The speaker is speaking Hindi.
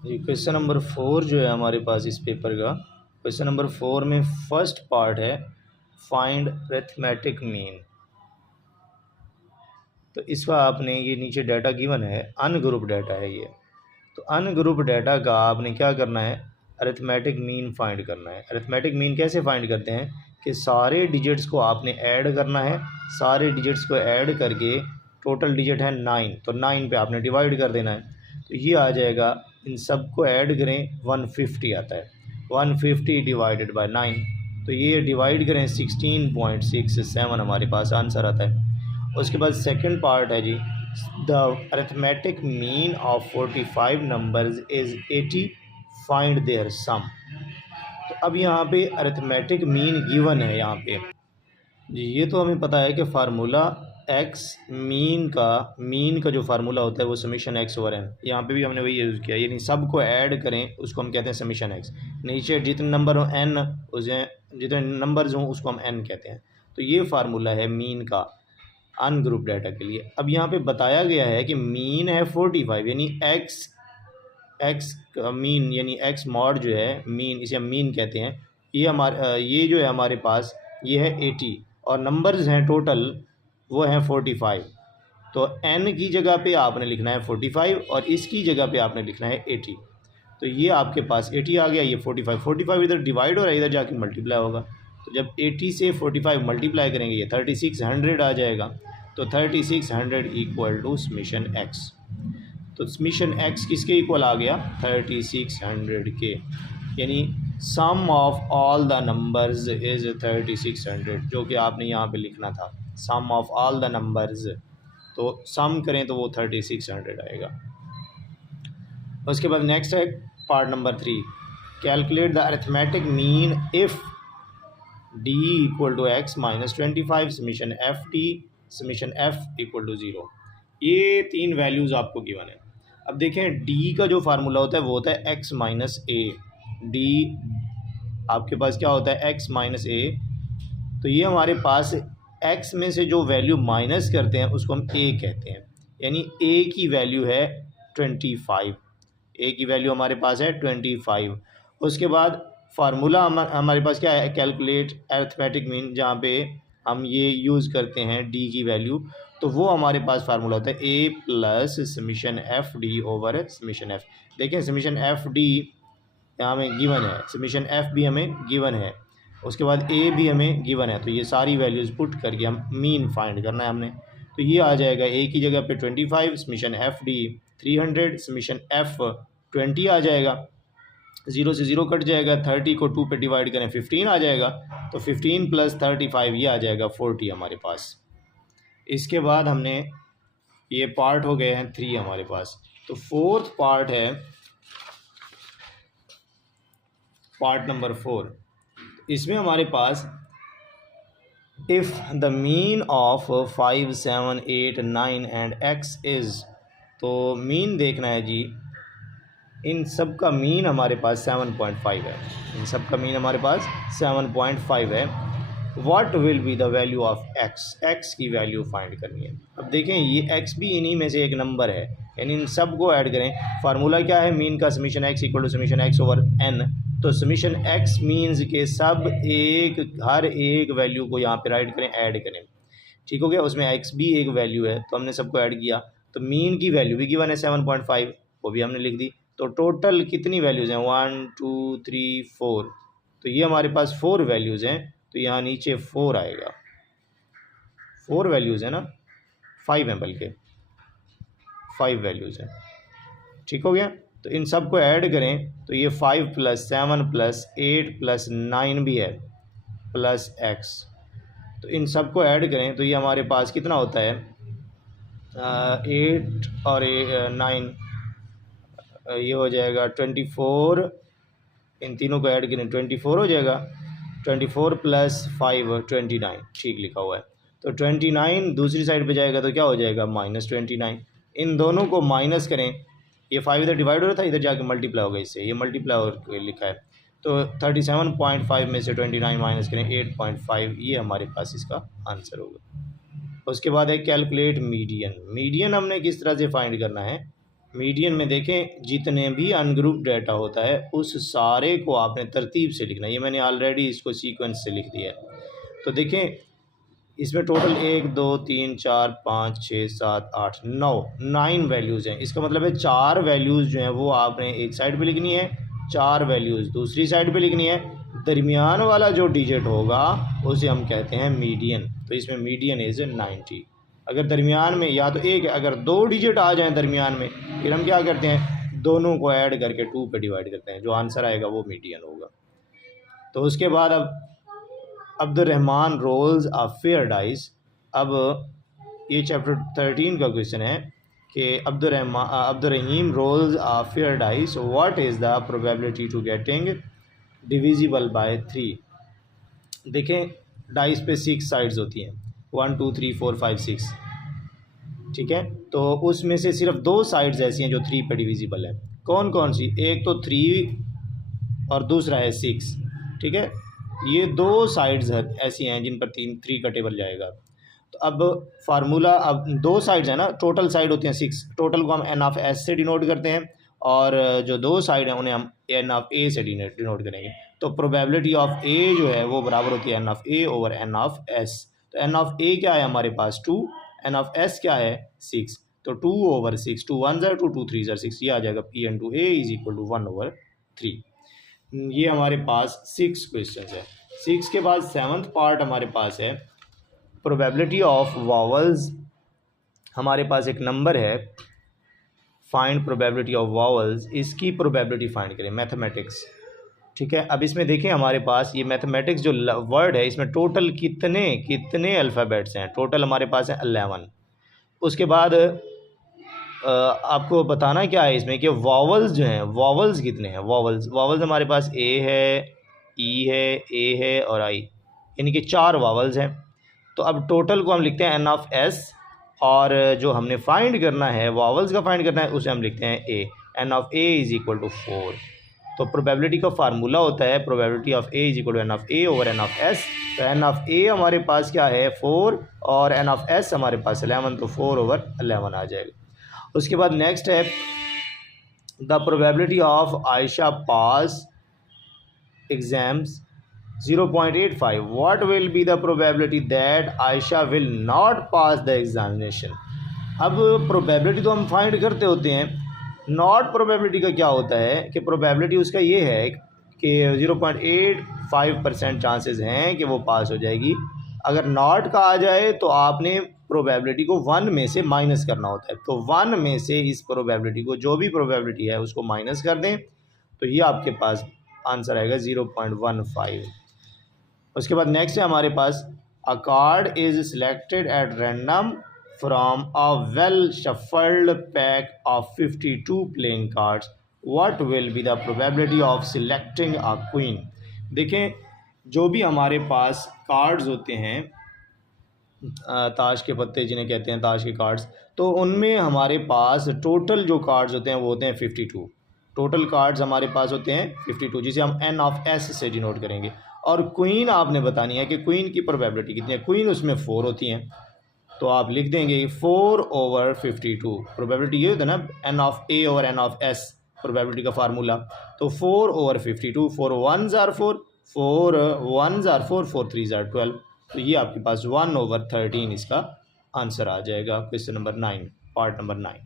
जी क्वेश्चन नंबर 4 जो है हमारे पास इस पेपर का, क्वेश्चन नंबर 4 में फर्स्ट पार्ट है फाइंड अरिथमेटिक मीन। तो इसका आपने ये नीचे डाटा गिवन है, अनग्रुप डाटा है ये। तो अनग्रुप डाटा का आपने क्या करना है, अरिथमेटिक मीन फाइंड करना है। अरिथमेटिक मीन कैसे फाइंड करते हैं कि सारे डिजिट्स को आपने ऐड करना है, सारे डिजिट्स को ऐड करके टोटल डिजिट है 9, तो 9 पे आपने डिवाइड कर देना है। तो ये आ जाएगा, इन सब को ऐड करें 150 आता है, 150 डिवाइडेड बाय 9, तो ये डिवाइड करें 16.67 हमारे पास आंसर आता है। उसके बाद सेकंड पार्ट है जी, the arithmetic mean of 45 numbers is 80, find their sum. तो अब यहाँ पे अरिथमेटिक मीन गिवन है यहाँ पे जी। ये तो हमें पता है कि फार्मूला एक्स मीन का जो फार्मूला होता है वो समीशन एक्स ओवर एन, यहाँ पे भी हमने वही यूज़ किया, यानी सब को ऐड करें उसको हम कहते हैं समीशन एक्स। नीचे जितने नंबर हो एन, उसे जितने नंबर्स हों उसको हम एन कहते हैं। तो ये फार्मूला है मीन का अनग्रुप डाटा के लिए। अब यहाँ पे बताया गया है कि मीन है 45, यानी एक्स मीन यानी एक्स मॉड जो है मीन, इसे हम मीन कहते हैं। ये जो है हमारे पास ये है 80 और नंबर्स हैं टोटल वो हैं 45। तो n की जगह पे आपने लिखना है 45 और इसकी जगह पे आपने लिखना है 80। तो ये आपके पास 80 आ गया, ये 45 इधर डिवाइड हो रहा है, इधर जाके मल्टीप्लाई होगा। तो जब 80 से 45 मल्टीप्लाई करेंगे ये 3600 आ जाएगा। तो 3600 इक्वल टू समीशन एक्स। तो समीशन एक्स किसके इक्वल आ गया, 3600 के, यानी sum of all the numbers is 3600, जो कि आपने यहाँ पे लिखना था, sum of all the numbers. तो सम करें तो वो 3600 आएगा। उसके बाद नेक्स्ट है part number 3, calculate the arithmetic mean if d equal to x minus 25 summation f t summation f equal to 0। ये 3 वैल्यूज़ आपको गिवन है। अब देखें डी का जो फार्मूला होता है वो होता है एक्स माइनस ए। डी आपके पास क्या होता है, एक्स माइनस ए। तो ये हमारे पास एक्स में से जो वैल्यू माइनस करते हैं उसको हम ए कहते हैं, यानी ए की वैल्यू है 25। ए की वैल्यू हमारे पास है 25। उसके बाद फार्मूला हमारे पास क्या है, कैलकुलेट अरिथमेटिक मीन, जहाँ पे हम ये यूज़ करते हैं डी की वैल्यू। तो वो हमारे पास फार्मूला होता है A plus summation F D over summation F. देखें समीशन एफ डी यहाँ हमें गिवन है, समीशन एफ भी हमें गिवन है, उसके बाद ए भी हमें गिवन है। तो ये सारी वैल्यूज़ पुट करके हम मीन फाइंड करना है हमने। तो ये आ जाएगा ए की जगह पे 25, summation F D 300, summation F 20 आ जाएगा, 0 से 0 कट जाएगा, 30 को 2 पे डिवाइड करें 15 आ जाएगा। तो 15 प्लस 35 ये आ जाएगा 40 हमारे पास। इसके बाद हमने ये पार्ट हो गए हैं 3 हमारे पास। तो फोर्थ पार्ट है पार्ट नंबर 4। इसमें हमारे पास if the mean of 5, 7, 8, 9 and X is, तो मीन देखना है जी। इन सब का मीन हमारे पास 7.5 है, इन सब का मीन हमारे पास 7.5 है। What will be the value of x, x की वैल्यू फाइंड करनी है। अब देखें ये एक्स भी इन्हीं में से एक नंबर है, यानी इन सब को ऐड करें। फार्मूला क्या है मीन का, summation x equal to summation x over n. तो समीशन एक्स मीन्स के सब हर एक वैल्यू को यहाँ पे राइट करें, ऐड करें, ठीक हो गया। उसमें एक्स भी एक वैल्यू है तो हमने सबको ऐड किया। तो मीन की वैल्यू भी गिवन है 7.5, वो भी हमने लिख दी। तो टोटल कितनी वैल्यूज़ हैं, 1 2 3 4। तो ये हमारे पास 4 वैल्यूज़ हैं, तो यहाँ नीचे 4 आएगा। 4 वैल्यूज़ है ना, 5 हैं, बल्कि 5 वैल्यूज़ हैं, ठीक हो गया। तो इन सब को ऐड करें तो ये 5 प्लस 7 प्लस 8 प्लस 9 भी है प्लस एक्स। तो इन सब को ऐड करें तो ये हमारे पास कितना होता है, 8 और 9, ये हो जाएगा 24। इन तीनों को ऐड करें 24 हो जाएगा, 24 प्लस 5 29, ठीक लिखा हुआ है। तो 29 दूसरी साइड पे जाएगा तो क्या हो जाएगा, -29। इन दोनों को माइनस करें, ये 5 इधर डिवाइड हो रहा था, इधर जाके मल्टीप्लाई होगा, इससे ये मल्टीप्लाई हो लिखा है। तो 37.5 में से 29 माइनस करें 8.5, ये हमारे पास इसका आंसर होगा। उसके बाद है कैलकुलेट मीडियन। मीडियन हमने किस तरह से फाइंड करना है, मीडियन में देखें जितने भी अनग्रुप डाटा होता है उस सारे को आपने तरतीब से लिखना है। ये मैंने ऑलरेडी इसको सीक्वेंस से लिख दिया है। तो देखें इसमें टोटल 1 2 3 4 5 6 7 8 9 9 वैल्यूज़ हैं। इसका मतलब है 4 वैल्यूज़ जो हैं वो आपने एक साइड पे लिखनी है, 4 वैल्यूज़ दूसरी साइड पे लिखनी है। दरमियान वाला जो डिजिट होगा उसे हम कहते हैं मीडियन। तो इसमें मीडियन इज़ 90। अगर दरमियान में या तो एक, अगर 2 डिजिट आ जाएं दरमियान में, फिर हम क्या करते हैं, दोनों को ऐड करके 2 पे डिवाइड करते हैं, जो आंसर आएगा वो मीडियन होगा। तो उसके बाद अब Abdurrahman rolls a fair dice. अब ये चैप्टर 13 का क्वेश्चन है कि Abdurrahim rolls a fair dice, what is the probability to getting divisible by 3। देखें डाइस पे 6 साइड्स होती हैं, 1 2 3 4 5 6, ठीक है। तो उसमें से सिर्फ 2 साइड्स ऐसी हैं जो 3 पे डिविजिबल है। कौन कौन सी? एक तो 3 और दूसरा है 6, ठीक है। ये 2 साइड्स ऐसी हैं जिन पर 3 का टेबल जाएगा। तो अब फार्मूला, अब 2 साइड्स हैं ना, टोटल साइड होती हैं 6, टोटल को हम एन ऑफ एस से डिनोट करते हैं और जो 2 साइड हैं उन्हें हम एन ऑफ ए से डिनोट करेंगे। तो प्रोबेबिलिटी ऑफ ए जो है वो बराबर होती है n of A over N of S. तो एन ऑफ ए क्या है हमारे पास 2, एन ऑफ एस क्या है 6। तो 2 ओवर 6, 2 1 ज़र 2, 2 3 ज़र 6, ये आ जाएगा P n to A is equal to 1 over 3। ये हमारे पास 6 क्वेश्चन है। 6 के बाद 7th पार्ट हमारे पास है प्रोबेबिलिटी ऑफ वावल्स। हमारे पास एक नंबर है, फाइंड प्रोबेबिलिटी ऑफ वावल्स, इसकी प्रोबेबिलिटी फाइंड करें, मैथमेटिक्स, ठीक है। अब इसमें देखें हमारे पास ये मैथमेटिक्स जो वर्ड है इसमें टोटल कितने अल्फ़ाबेट्स हैं, टोटल हमारे पास है 11। उसके बाद आपको बताना क्या है इसमें कि वावल्स जो हैं, वावल्स कितने हैं, वावल्स हमारे पास ए है, ई है, ए है और आई, यानी कि 4 वावल्स हैं। तो अब टोटल को हम लिखते हैं एन ऑफ एस, और जो हमने फाइंड करना है, वावल्स का फाइंड करना है, उसे हम लिखते हैं A, N of A is equal to 4। तो प्रोबेबिलिटी का फार्मूला होता है probability of A is equal to N of A over N of S. तो एन ऑफ ए हमारे पास क्या है 4 और एन ऑफ एस हमारे पास 11, तो 4 ओवर 11 आ जाएगा। उसके बाद नेक्स्ट है the probability of Ayesha pass exams 0.85, what will be the probability that Ayesha will not pass the examination. अब प्रोबेबिलिटी तो हम फाइंड करते होते हैं, नॉट प्रोबेबिलिटी का क्या होता है कि प्रोबेबिलिटी उसका ये है कि 0.85% चांसेस हैं कि वो पास हो जाएगी। अगर नॉट का आ जाए तो आपने प्रोबेबिलिटी को 1 में से माइनस करना होता है। तो 1 में से इस प्रोबेबिलिटी को, जो भी प्रोबेबिलिटी है उसको माइनस कर दें, तो ये आपके पास आंसर आएगा 0.15। उसके बाद नेक्स्ट है हमारे पास a card is selected at random from a well shuffled pack of 52 playing cards, what will be the probability of selecting a queen। देखें जो भी हमारे पास कार्ड्स होते हैं, ताश के पत्ते जिन्हें कहते हैं, ताश के कार्ड्स, तो उनमें हमारे पास टोटल जो कार्ड्स होते हैं वो होते हैं 52। टोटल कार्ड्स हमारे पास होते हैं 52, जिसे हम एन ऑफ एस से डिनोट करेंगे। और क्वीन आपने बतानी है कि क्वीन की प्रोबेबिलिटी कितनी है। क्वीन उसमें 4 होती हैं, तो आप लिख देंगे 4 ओवर 52। प्रोबेबिलिटी ये होता है ना, n of A over N of S, probability का फार्मूला। तो 4 ओवर 52, 4 1 ज़ार 4, 4 1 ज़ार 4, 4 3 ज़ार 12। तो ये आपके पास 1 ओवर 13 इसका आंसर आ जाएगा। Question number 9, part number 9।